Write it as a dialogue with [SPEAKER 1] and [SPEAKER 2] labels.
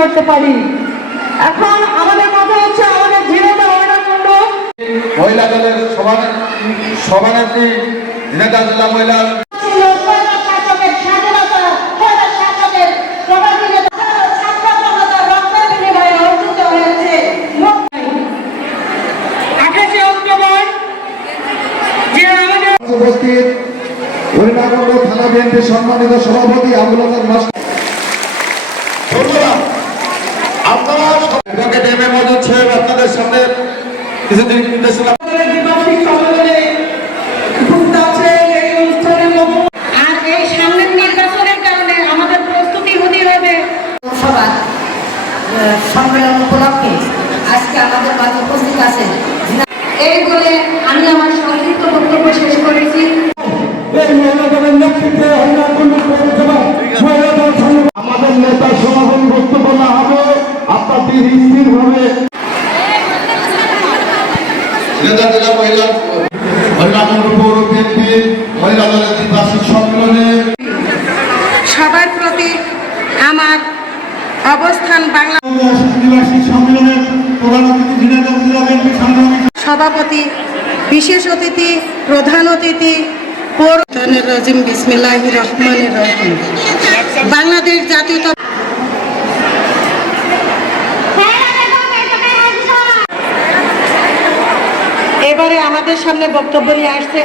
[SPEAKER 1] করতে পারি। এখন আমাদের কথা হচ্ছে আমাদের জীবনে মহিলা মণ্ডল
[SPEAKER 2] মহিলা দলের সভানে সভানেত্রী দিনাজা জেলা মহিলা
[SPEAKER 3] উপস্থিত হরিণাকুণ্ড থানা বিএনপির সম্মানিত সভাপতি আবুল হাসান মাস্টার।
[SPEAKER 2] মজুদ আপনাদের সামনে কিছু দিক নির্দেশনা
[SPEAKER 1] দ্বিবার্ষিক সম্মেলনে উপস্থিত আছে এই অনুষ্ঠানের মধ্যে
[SPEAKER 4] আর এই সামনের নির্বাচনের কারণে আমাদের প্রস্তুতি হতে হবে।
[SPEAKER 5] সভা সম্মেলন উপলক্ষে আজকে আমাদের মাঝে উপস্থিত আছেন। এই বলে আমি আমার সংক্ষিপ্ত বক্তব্য শেষ করেছি।
[SPEAKER 3] পৌর
[SPEAKER 4] সবার প্রতি আমার অবস্থান বাংলা সভাপতি, বিশেষ অতিথি, প্রধান অতিথি পৌরনের রাজিম বিসমিল্লাহ রহমানের রহিম বাংলাদেশ জাতীয়তা আমাদের সামনে বক্তব্য নিয়ে আসছে।